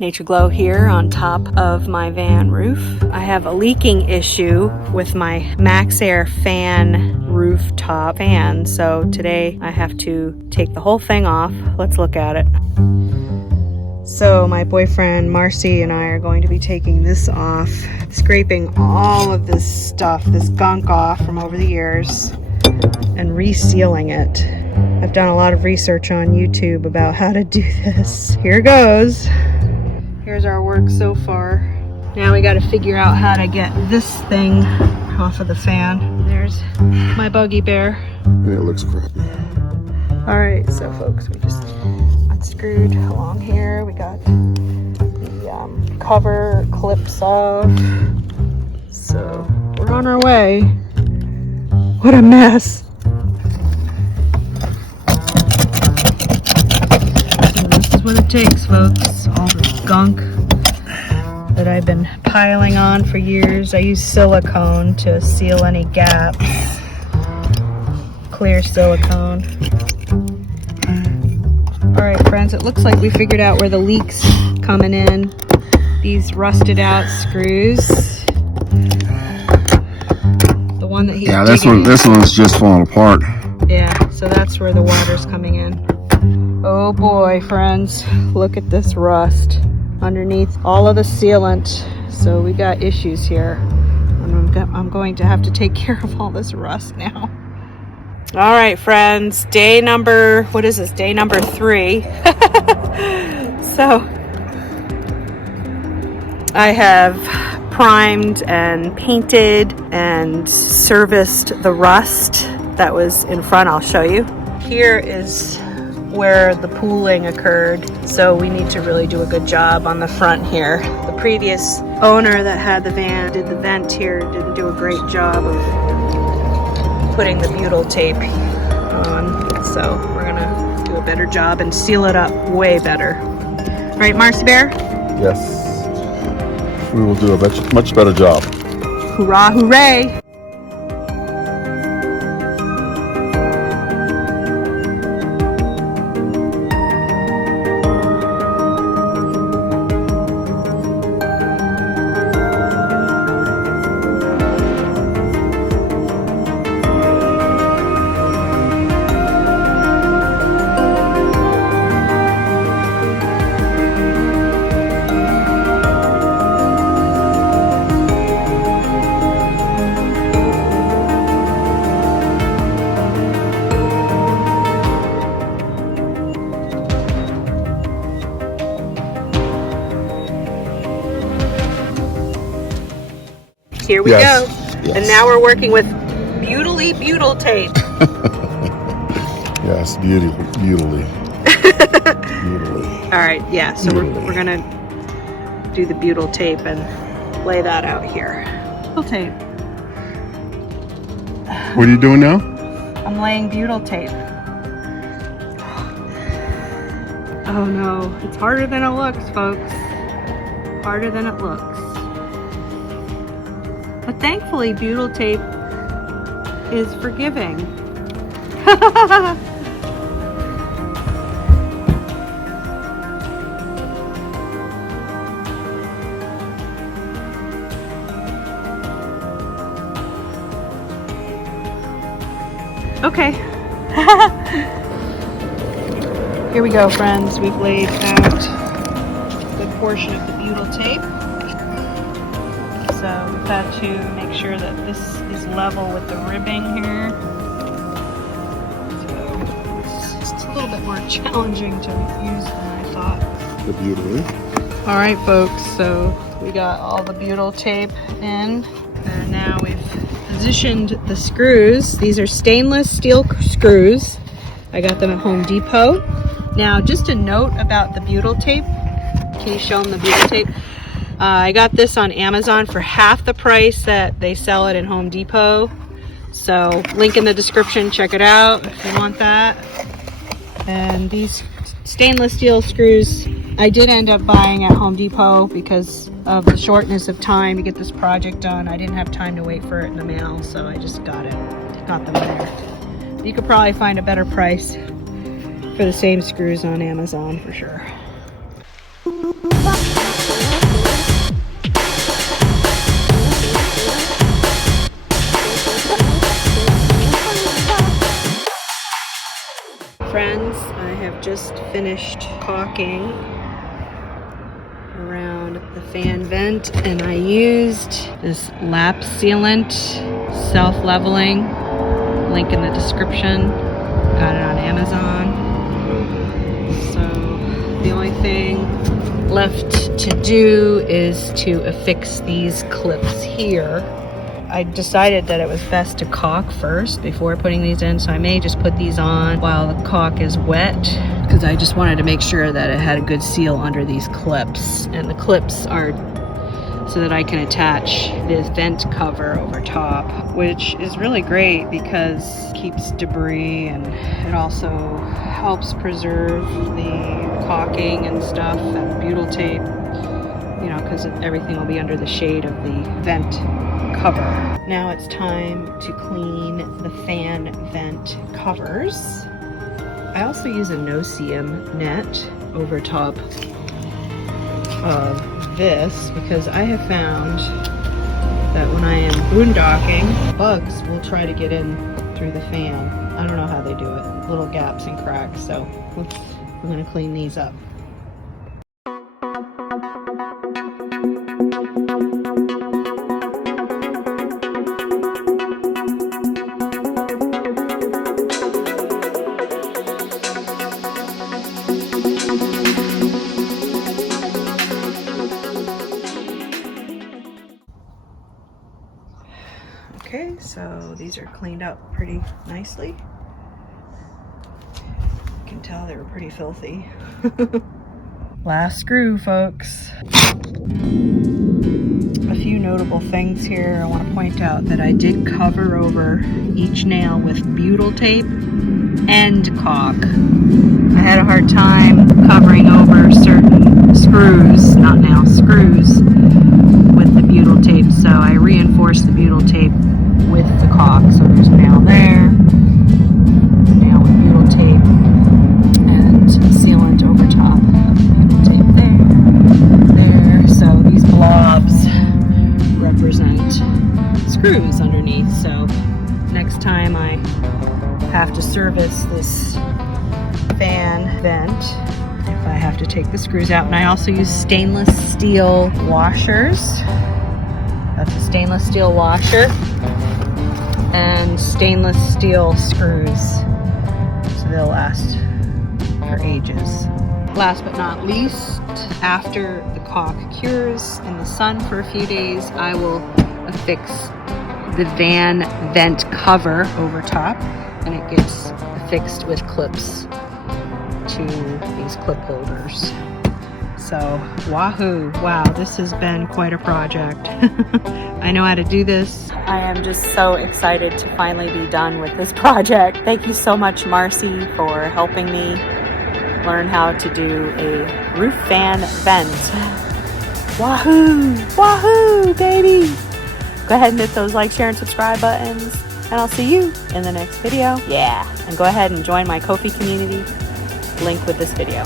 NatureGlo here on top of my van roof. I have a leaking issue with my MaxxAir fan rooftop fan, so today I have to take the whole thing off. Let's look at it. So my boyfriend Marcy and I are going to be taking this off, scraping all of this stuff, this gunk off from over the years and resealing it. I've done a lot of research on YouTube about how to do this. Here goes. Here's our work so far. Now we got to figure out how to get this thing off of the fan. There's my buggy bear. It looks crappy. All right, so folks, we just unscrewed along here. We got the cover clips off. So we're on our way. What a mess. So this is what it takes, folks. All this gunk that I've been piling on for years. I use silicone to seal any gaps. Clear silicone. Alright friends, it looks like we figured out where the leak's coming in. These rusted out screws. The one that he's digging. This one's just falling apart. Yeah, so that's where the water's coming in. Oh boy, friends, look at this rust underneath all of the sealant. So we got issues here. I'm going to have to take care of all this rust now. All right, friends, day number, what is this? Day number 3. So I have primed and painted and serviced the rust that was in front. I'll show you. Here is where the pooling occurred, so we need to really do a good job on the front here. The previous owner that had the van did the vent here, didn't do a great job of putting the butyl tape on, so we're gonna do a better job and seal it up way better. Right, Marcy Bear? Yes, we will do a much better job. Hurrah, hooray! Here we go. Yes. And now we're working with butyl tape. Yes, beautifully. All right, yeah, so we're gonna do the butyl tape and lay that out here. Butyl tape. What are you doing now? I'm laying butyl tape. Oh no, it's harder than it looks, folks. Harder than it looks. But thankfully, butyl tape is forgiving. Okay. Here we go, friends. We've laid out a good portion of the butyl tape. So we've got to make sure that this is level with the ribbing here. So it's a little bit more challenging to use than I thought. The butyl. All right, folks, so we got all the butyl tape in, and now we've positioned the screws. These are stainless steel screws. I got them at Home Depot. Now, just a note about the butyl tape. Can you show them the butyl tape? I got this on Amazon for half the price that they sell it in Home Depot. So link in the description, check it out if you want that. And these stainless steel screws I did end up buying at Home Depot because of the shortness of time to get this project done. I didn't have time to wait for it in the mail, so I just got them there. You could probably find a better price for the same screws on Amazon for sure. Friends, I have just finished caulking around the fan vent, and I used this lap sealant, self-leveling, link in the description. Got it on Amazon. So the only thing left to do is to affix these clips here. I decided that it was best to caulk first before putting these in, so I may just put these on while the caulk is wet, because I just wanted to make sure that it had a good seal under these clips. And the clips are so that I can attach this vent cover over top, which is really great because it keeps debris, and it also helps preserve the caulking and stuff and butyl tape, you know, because everything will be under the shade of the vent cover. Now it's time to clean the fan vent covers. I also use a no-seam net over top of this because I have found that when I am boondocking, bugs will try to get in through the fan. I don't know how they do it. Little gaps and cracks. So I'm going to clean these up. Okay, so these are cleaned up pretty nicely. You can tell they were pretty filthy. Last screw, folks. A few notable things here. I want to point out that I did cover over each nail with butyl tape and caulk. I had a hard time covering over certain screws, not nails, screws, with the butyl tape, so I reinforced the butyl tape with the caulk. So there's a nail there, a nail with butyl tape, and sealant over top. Butyl tape there. So these blobs represent screws underneath. So next time I have to service this fan vent, if I have to take the screws out. And I also use stainless steel washers. That's a stainless steel washer. And stainless steel screws, so they'll last for ages. Last but not least, after the caulk cures in the sun for a few days, I will affix the van vent cover over top, and it gets affixed with clips to these clip holders. So, wahoo! Wow, this has been quite a project. I know how to do this. I am just so excited to finally be done with this project. Thank you so much, Marcy, for helping me learn how to do a roof fan vent. Wahoo! Wahoo, baby! Go ahead and hit those like, share, and subscribe buttons, and I'll see you in the next video. Yeah, and go ahead and join my Ko-fi community. Link with this video.